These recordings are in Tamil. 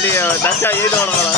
அடி தச்சா ஏது வரணும்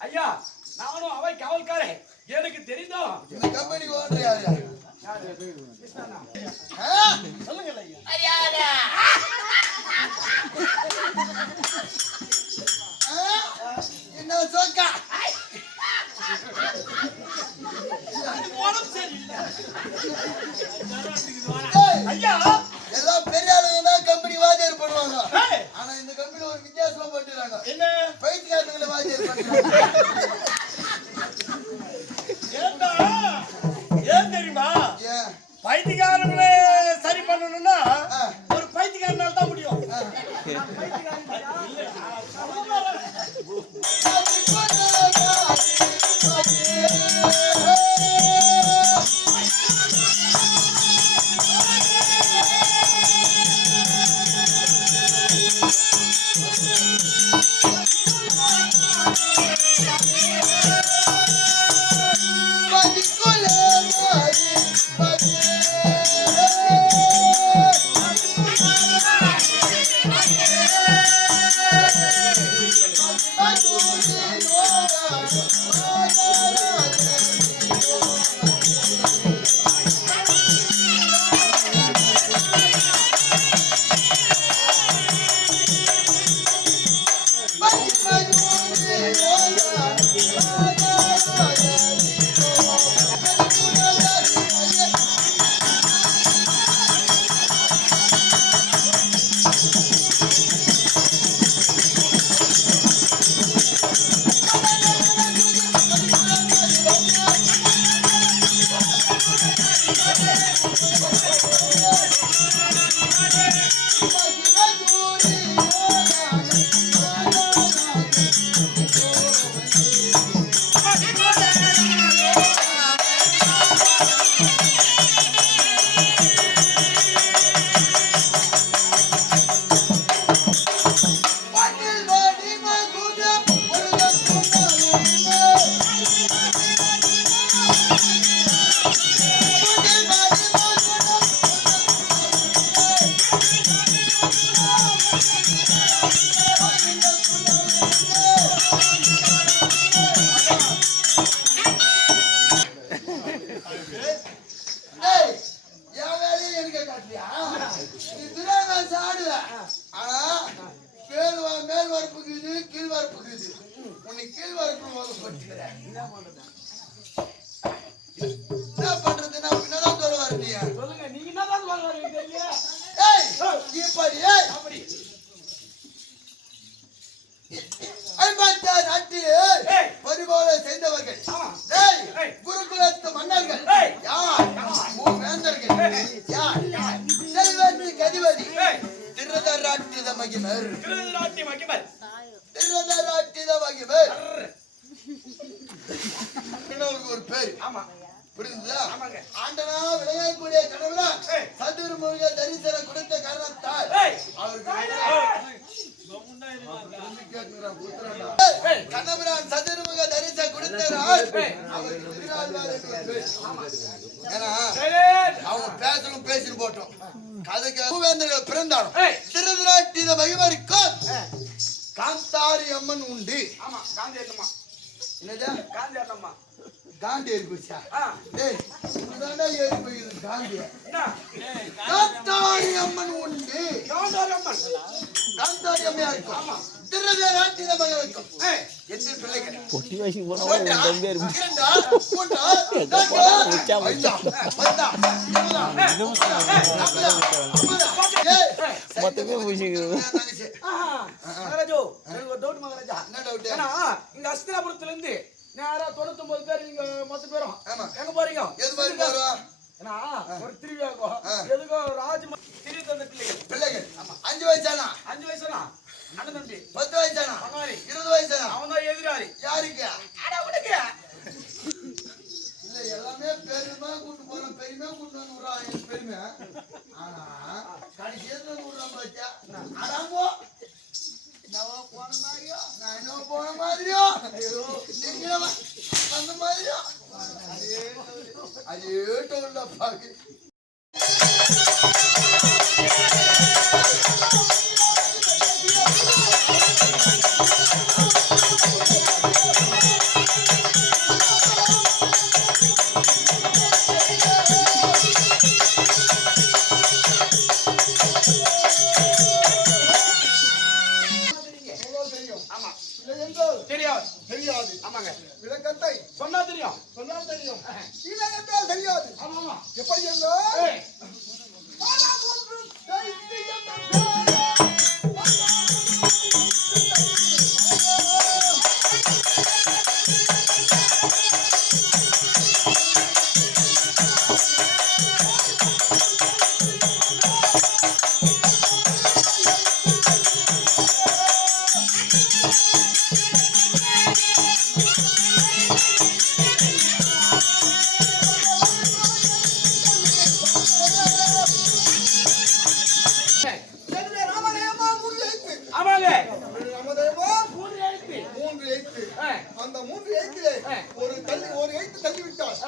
ஐயா நானும் அவை காவல்காரன் எனக்கு தெரிந்தாலும் இந்த கம்பெனி ஓடுற யாரு சொல்லுங்க என்ன சோக்கா ஐயா எல்லாம் பெரிய ஆளுங்க தான் கம்பெனி வாத்தியார் பண்ணுவாங்க ஆனா இந்த கம்பெனி ஒரு வித்தியாசமா பண்ணிடுறாங்க என்ன பைத்தியக்காரங்களை வாத்தியார் பண்றாங்க ஏன் தெரியுமா பைத்தியக்காரங்களே சரி பண்ணணும்னா ஒரு பைத்தியக்காரனால தான் முடியும் குருகுலத்து மன்னர்கள் யார் மூவேந்தர்கள் யார் செல்வத்து கதிபதி திருதராட்டித மகிமர் திருதராட்டித மகிமர் ஒரு பேர். புரியுதா? ஆமாங்க. ஆண்டனா விளையாடக்கூடிய கணவரா சதுர்முக தரிசனம் கொடுத்த காரணத்தால் கணவரான் சதுர்முக தரிசனம் கொடுத்தால் அவங்க பேசணும் பேசிட்டு போட்டோம். அதுக்கு பூவேந்தர்கள் பிறந்தாலும் திருநாட்டின மகிமரிக்கும் காந்தாரி அம்மன் உண்டு. ஆமா காந்தி அண்ணம்மா. என்னது காந்தி அண்ணம்மா? காந்தி ஏறி போச்சா? ஏய் உடனே ஏறி போயிரு காந்தி. காந்தாரி அம்மன் உண்டு. காந்தாரி அம்மன். காந்தாரி அம்மையா இருக்கும். ஆமா திருநாட்டின மகிமரிக்கும் எத்தனை பிள்ளைகள் பொட்டி வாசி போனா தம்பி இருக்கு இரண்டா மூன்றா நான்கா ஐந்தா பத்தா மொத்தமே பூசிக்கிறது. மகாராஜோ எனக்கு ஒரு டவுட் மகாராஜா. என்ன டவுட்? ஏன்னா இங்க அஸ்தினாபுரத்துல இருந்து நேரா 99 பேர் நீங்க மொத்த பேரும் ஆமா எங்க போறீங்க? எது மாதிரி போறோம்? ஏன்னா ஒரு திருவிழாக்கோ எதுக்கோ ராஜ் திரு தந்த பிள்ளைகள் 5 வயசானா 5 வயசுனா அண்ணன் தம்பி 10 வயசானா 20 வயசானா அவன் தான் எதிராளி. யாருக்கு? அட உனக்கு இல்ல எல்லாமே பெருமை கூட்டு போறோம் பெருமை கூட்டு வந்து விடுறான் எனக்கு பெருமை. ஆனா கடைசியா விடுறான் பாத்தியா அடாம்போ நான் போன மாதிரியோ நீங்க அந்த மாதிரியோ அது ஏட்டோட பாக்கு தெரியாது. ஆமாங்க. விளக்கத்தை சொன்னா தெரியும். சொன்னால் தெரியும். விளக்கத்தால் தெரியாது. ஆமா எப்படி என்றால் அந்த 3 எழுத்திலே ஒரு எழுத்து தள்ளி விட்டால்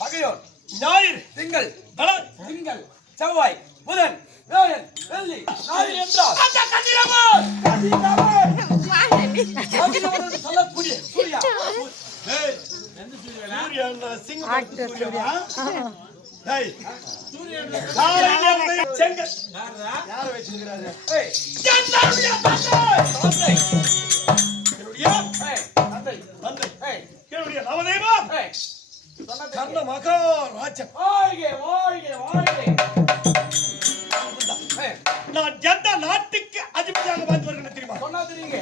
பகையோர் ஞாயிறு திங்கள் திங்கள் செவ்வாய் புதன் வியாழன் வெள்ளி ஞாயிறு என்றால் சொல்லக்கூடிய சூர்யா. கர்ண மகாராஜன் நான் எந்த நாட்டுக்கு அதிபதியாக வந்து வருகிறேன் தெரியுமா? சொன்னா தெரியுங்க.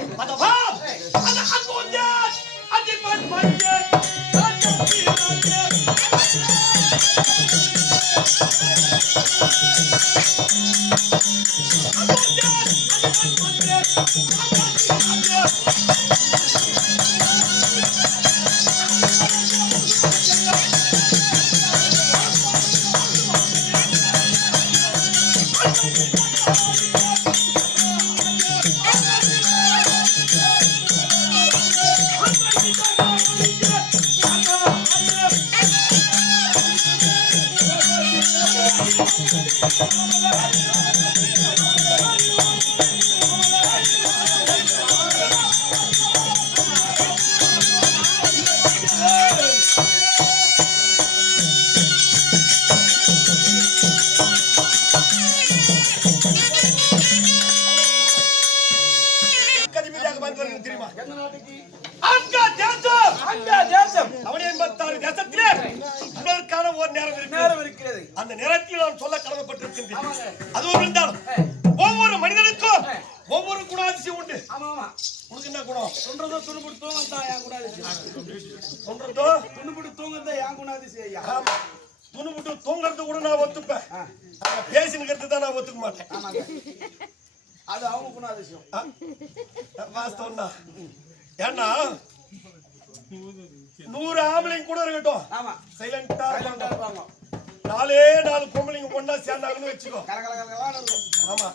நேரத்தில் நான் சொல்ல கடமைப்பட்டிருக்கின்றேன். அதுவும் இருந்தாலும் ஒவ்வொரு மனிதனுக்கும் ஒவ்வொரு குணாதிசயம் உண்டு. உனக்கு என்ன குணம்? சொல்றதோ துணுபுட்டு தூங்கத்தான் என் குணாதிசயம். சொல்றதோ துணுபுட்டு தூங்கத்தான் என் குணாதிசயம் ஐயா. துணுபுட்டு தூங்குறது கூட நான் ஒத்துப்பேன். பேசினுக்கிறது தான் நான் ஒத்துக்க மாட்டேன். அது அவங்க குணாதிசயம். வாஸ்தவம் தான். ஏன்னா 100 ஆம்பளைங்க கூட இருக்கட்டும். ஆமா, சைலண்டா இருப்பாங்க. 4 பொம்பளைங்க ஒண்ணா சேர்ந்தாங்கன்னு வச்சுக்கோ. கலகலகலகலன்னு இருக்கும். ஆமா,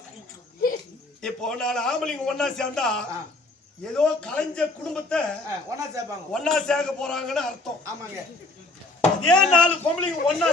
இப்போ 4 ஆம்பளைங்க ஒண்ணா சேர்ந்தா ஏதோ கலைஞ்ச குடும்பத்தை ஒண்ணா சேர்ப்பாங்க. ஒண்ணா சேர்க்க போறாங்கன்னு அர்த்தம். ஆமாங்க. இதே 4 பொம்பளைங்க ஒண்ணா